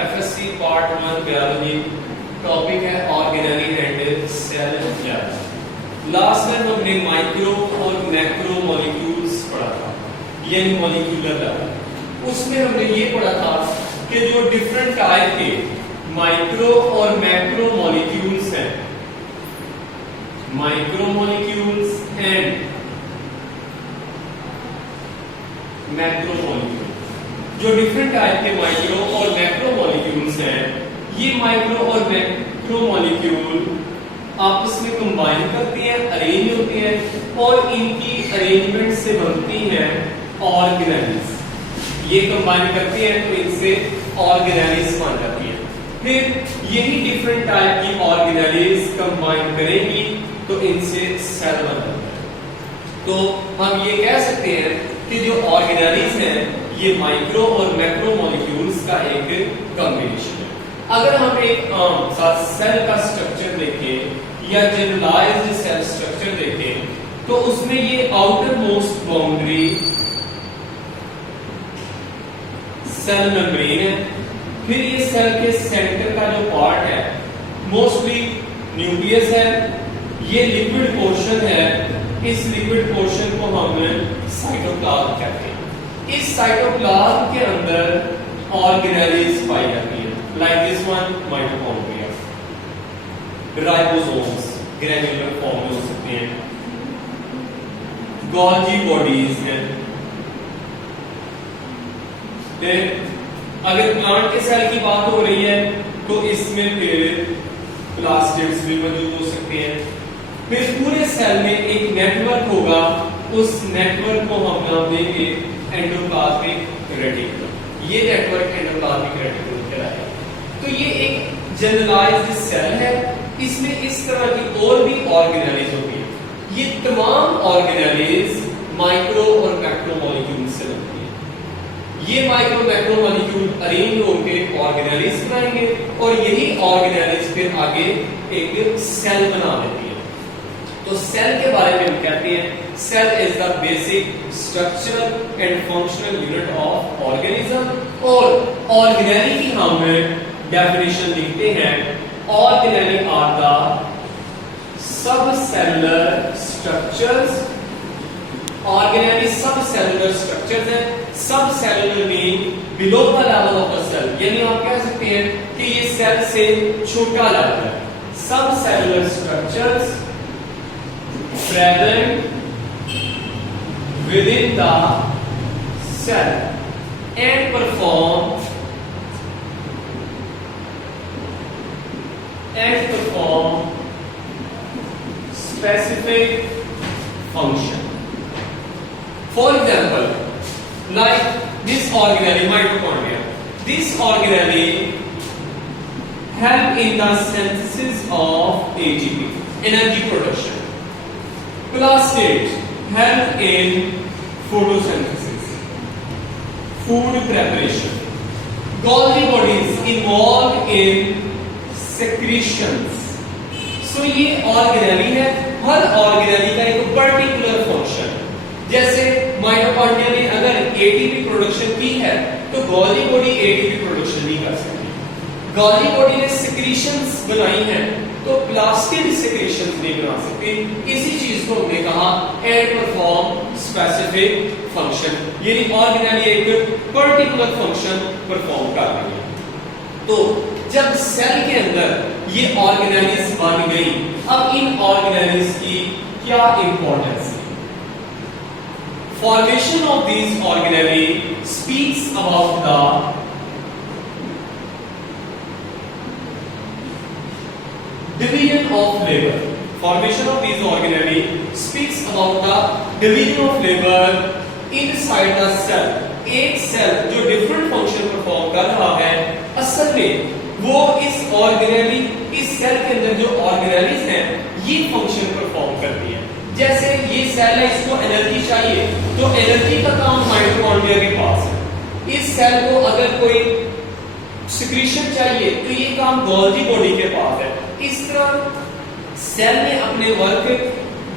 FSc part 1 biology topic है organelle and cell level. Last में हमने माइक्रो और मैक्रो मॉलिक्यूल्स पढ़ा था, यानी मॉलिक्यूलर लेवल। उसमें हमने ये पढ़ा था कि जो डिफरेंट टाइप के माइक्रो और मैक्रो मॉलिक्यूल्स हैं, micro molecules and macro molecule, जो डिफरेंट टाइप के माइक्रो और मैक्रो मॉलिक्यूल्स हैं, ये माइक्रो और मैक्रो मॉलिक्यूल आपस में कंबाइन करती हैं, अरेंज होती हैं और इनकी अरेंजमेंट से बनती हैं ऑर्गेनेल्स। ये कंबाइन करती हैं तो इनसे ऑर्गेनेल्स बन जाती हैं। फिर यही डिफरेंट टाइप की ऑर्गेनेल्स कंबाइन करेंगी तो इनसे सेल बन जाता है। तो हम ये कह सकते हैं कि जो ऑर्गेनेल्स हैं ये माइक्रो और मैक्रो मॉलिक्यूल्स का एक कॉम्बिनेशन है। अगर हम एक साथ सेल का स्ट्रक्चर देखें या जनरलाइज्ड सेल स्ट्रक्चर देखें तो उसमें ये outermost boundary cell membrane है। फिर ये सेल के सेंटर का जो पार्ट है मोस्टली न्यूक्लियस है। ये लिक्विड पोर्शन है, इस लिक्विड पोर्शन को हम साइटोप्लाज्म कहते हैं। इस साइटोप्लाज्म के अंदर ऑर्गेनेल्स पाई जाती है, like this one mitochondria, ribosomes granular form में हो सकते हैं, गोल्गी बॉडीज हैं। अगर प्लांट के सेल की बात हो रही है तो इसमें फिर प्लास्टिड्स भी मौजूद हो सकते हैं। फिर पूरे सेल में एक नेटवर्क होगा, उस नेटवर्क को हम नाम देंगे एंडोप्लाज्मिक रेटिकुलम। ये नेटवर्क एंडोप्लाज्मिक रेटिकुलम कहलाएगा। तो ये एक जनरलाइज्ड सेल है, इसमें इस तरह की और भी ऑर्गेनेल्स होती है। ये तमाम ऑर्गेनेल्स माइक्रो और मैक्रो मॉलिक्यूल से बनती है। ये माइक्रो मैक्रो मॉलिक्यूल अरेंज होकर ऑर्गेनेल्स बनाएंगे और यही ऑर्गेनेल्स फिर आगे एक सेल बना देती है। तो सेल के बारे में हम कहते हैं cell is the basic structural and functional unit of organism. और ऑर्गेनेली की हम डेफिनेशन लिखते हैं, organelle are the subcellular structures. Organelle subcellular structures हैं। Subcellular mean below the level of the cell, यानी आप कह सकते हैं कि ये सेल से छोटा लेवल है। सब cellular structures present within the cell and perform specific function. For example, like this organelle mitochondria. This organelle help in the synthesis of ATP, energy production. Plastids help in photosynthesis, food preparation. Golgi bodies involved in secretions. So ये organelle है, हर organelle का एक particular function. जैसे mitochondria ने अगर ATP production की है तो गोल्गी बॉडी एटीपी प्रोडक्शन नहीं कर सकती। गोल्गी बॉडी ने सिक्रीशंस बनाई हैं तो प्लास्टिड सिक्रीशंस नहीं बना सकती। इसी चीज को हमने कहा एंड परफॉर्म स्पेसिफिक फंक्शन, यानी ऑर्गेनेली एक पर्टिकुलर फंक्शन परफॉर्म कर रही है। तो जब सेल के अंदर ये ऑर्गेनेल्स बन गई, अब इन ऑर्गेनेल्स की क्या इंपॉर्टेंस है? Formation of these organelle speaks about the division of labor. Formation of these organelle speaks about the division of labor inside the cell. एक सेल जो डिफरेंट फंक्शन परफॉर्म कर रहा है, असल में वो इस ऑर्गेनेली, इस सेल के अंदर जो ऑर्गेनेल्स हैं ये फंक्शन परफॉर्म करती है। जैसे ये सेल है, इसको एनर्जी चाहिए तो एनर्जी का काम माइटोकॉन्ड्रिया के पास है। इस सेल को अगर कोई सिक्रीशन चाहिए तो ये काम गोल्गी बॉडी के पास है। इस तरह सेल ने अपने वर्क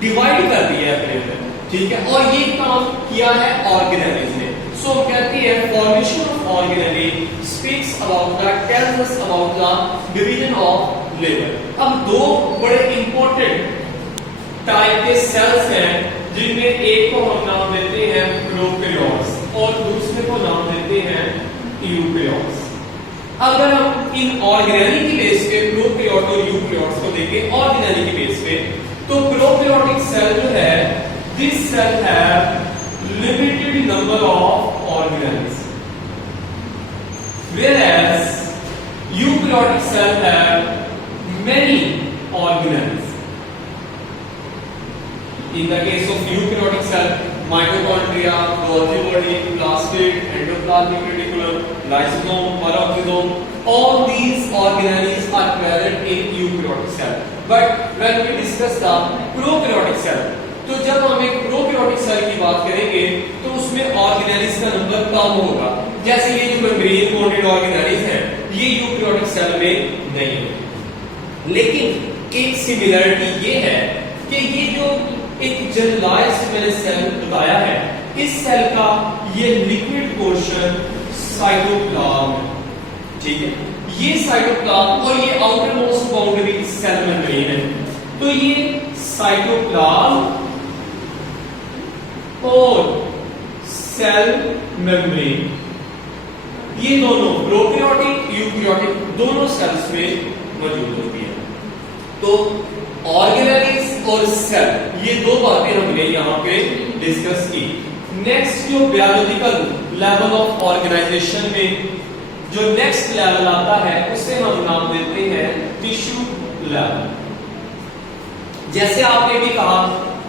डिवाइड कर दिया है अपने अंदर, ठीक है, और ये काम किया है ऑर्गेनेल्स ने। सो कहती है formation of organelle speaks about the tells us about the division of labor. अब दो बड़े इंपॉर्टेंट टाइप के सेल्स हैं जिनमें एक को हम नाम देते हैं प्रोकैरियोट्स और दूसरे को नाम देते हैं यूकैरियोट्स। अगर हम इन ऑर्गेनेली की बेस पे प्रोकैरियोट और यूकैरियोट्स को देखें ऑर्गेनेली की बेस पे, तो प्रोकैरियोटिक सेल जो है, this cell have limited number of organelles, whereas eukaryotic cell have many organelles. In the case of eukaryotic cell, mitochondria, Golgi body, plastid, endoplasmic reticulum, lysosome, peroxisome, all these organelles are present in eukaryotic cell. But when we discuss the prokaryotic cell, तो जब हम एक prokaryotic cell की बात करेंगे तो उसमें organelles का नंबर कम होगा। जैसे ये जो मेम्ब्रेन बॉन्डेड ऑर्गेनेलिस हैं, ये यूकैरियोटिक सेल में नहीं है। लेकिन एक सिमिलरिटी ये है कि ये जो एक जनरलाइज्ड मैंने सेल बताया है, इस सेल का ये लिक्विड पोर्शन साइटोप्लाज्म है, ठीक है। ये साइटोप्लाज्म और ये outermost boundary cell membrane है, तो ये साइटोप्लाज्म और सेल मेम्ब्रेन, ये दोनों प्रोकैरियोटिक यूकैरियोटिक दोनों सेल्स में मौजूद होती है। तो ऑर्गेनेलिस और सेल, ये दो बातें हमने यहां पे डिस्कस की। नेक्स्ट जो बायोलॉजिकल लेवल ऑफ ऑर्गेनाइजेशन में जो नेक्स्ट लेवल आता है उसे हम नाम देते हैं टिश्यू लेवल। जैसे आपने भी कहा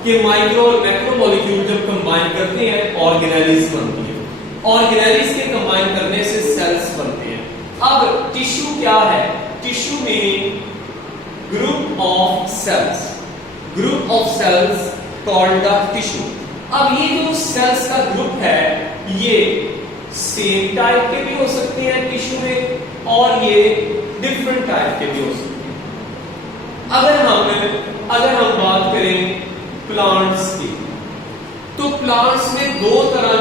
कि माइक्रो और मैक्रो मॉलिक्यूल जब कंबाइन करते हैं ऑर्गेनेलिस बनती है, ऑर्गेनेलिस के कंबाइन करने से सेल्स बनते हैं। अब टिश्यू क्या है? टिश्यू में group of cells called the tissue. अब ये जो सेल्स का ग्रुप है, ये सेम टाइप के भी हो सकते हैं टिश्यू में और ये डिफरेंट टाइप के भी हो सकते हैं। अगर हम बात करें प्लांट्स की, तो प्लांट्स में दो तरह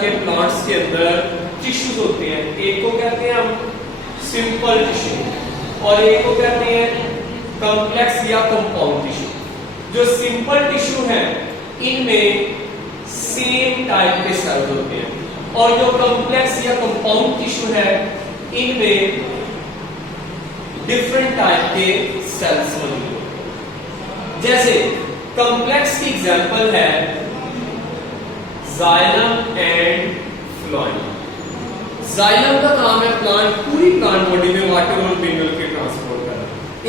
के प्लांट्स के अंदर टिश्यूज होते हैं। एक को कहते हैं हम सिंपल टिश्यू और एक को कहते हैं कॉम्प्लेक्स या कंपाउंड टिश्यू। जो सिंपल टिश्यू है इनमें सेम टाइप के सेल्स होते हैं और जो कॉम्प्लेक्स या कंपाउंड टिश्यू है इनमें डिफरेंट टाइप के सेल्स मौजूद होते हैं। जैसे कॉम्प्लेक्स की एग्जांपल है जाइलम एंड फ्लोएम। जाइलम का काम है पूरी प्लांट बॉडी में वाटर और मिनरल के ट्रांसपोर्ट करना।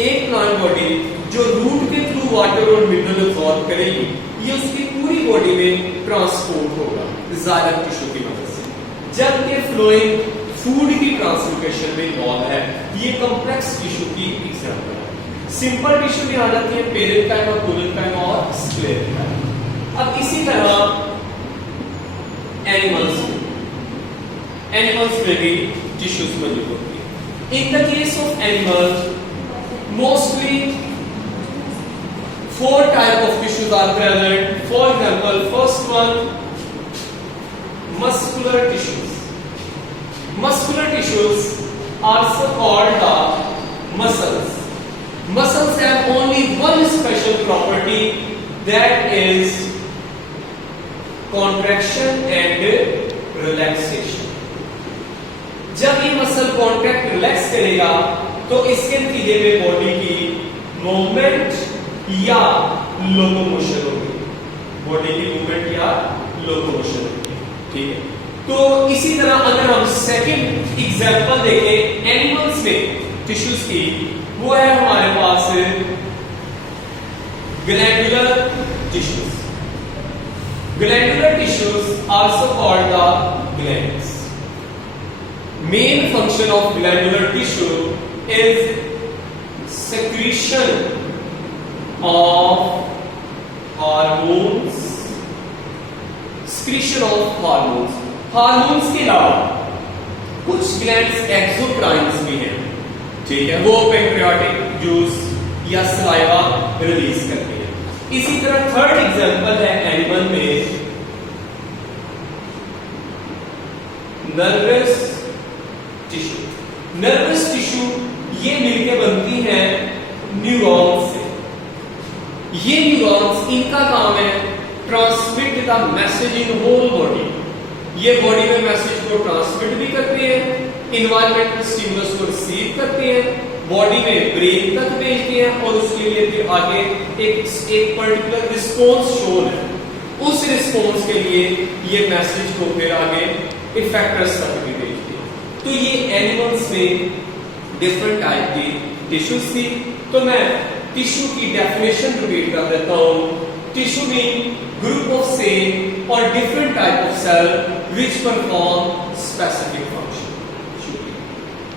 एक प्लांट बॉडी जो रूट के थ्रू वाटर और मिनरल अब्सॉर्ब करेगी, ये उसकी पूरी बॉडी में ट्रांसपोर्ट होगा जाइलम टिश्यू की मदद से। जबकि फ्लोएम फूड की ट्रांसलोकेशन में इन्वॉल्व है। ये कॉम्प्लेक्स टिश्यू की एग्जांपल है। सिंपल टिश्यू में आ जाती है पेरेन्काइम और कोलेन्काइम और स्क्लेरेन्काइम। अब इसी तरह एनिमल्स में भी टिश्यूज मौजूद होती है। In the case of animals mostly 4 type of tissues are present. For example, first one, muscular tissues. Muscular tissues are also called the muscles. Muscles have only one special property, that is contraction and relaxation. जब ये muscle contract relax करेगा तो इसके नतीजे में body की movement या locomotion होगी, बॉडी की मूवमेंट या लोकोमोशन होगी, ठीक है। तो इसी तरह अगर हम सेकंड एग्जांपल देखें एनिमल्स में टिश्यूज की, वो है हमारे पास glandular tissues. Glandular tissues also called the glands. Main function of glandular tissue is secretion of hormones. Secretion of hormones. Hormones के अलावा कुछ ग्लैंड्स एक्सोक्राइन्स भी हैं, ठीक है, वो पैंक्रियाटिक जूस या सलाइवा रिलीज करते हैं। इसी तरह थर्ड एग्जांपल है एनिमल में नर्वस टिश्यू। नर्वस टिश्यू ये मिलके बनती है न्यूरॉन्स से। ये न्यूरॉन्स, इनका काम है transmit the message in whole body. ये बॉडी में मैसेज को ट्रांसमिट भी करते हैं, इन्वायरमेंटल स्टिमुलस को रिसीव करते हैं, बॉडी में ब्रेन तक भेजते हैं और उसके लिए फिर आगे एक पर्टिकुलर रिस्पॉन्स शोन है। उस रिस्पॉन्स के लिए ये मैसेज को फिर आगे इफेक्टर्स तक भी भेजते हैं। तो ये एनिमल्स में डिफरेंट टाइप की टिश्यूज थी। तो मैं टिश्यू की डेफिनेशन रिपीट कर देता हूं। Tissue mean group of same और different type of cell which perform specific function।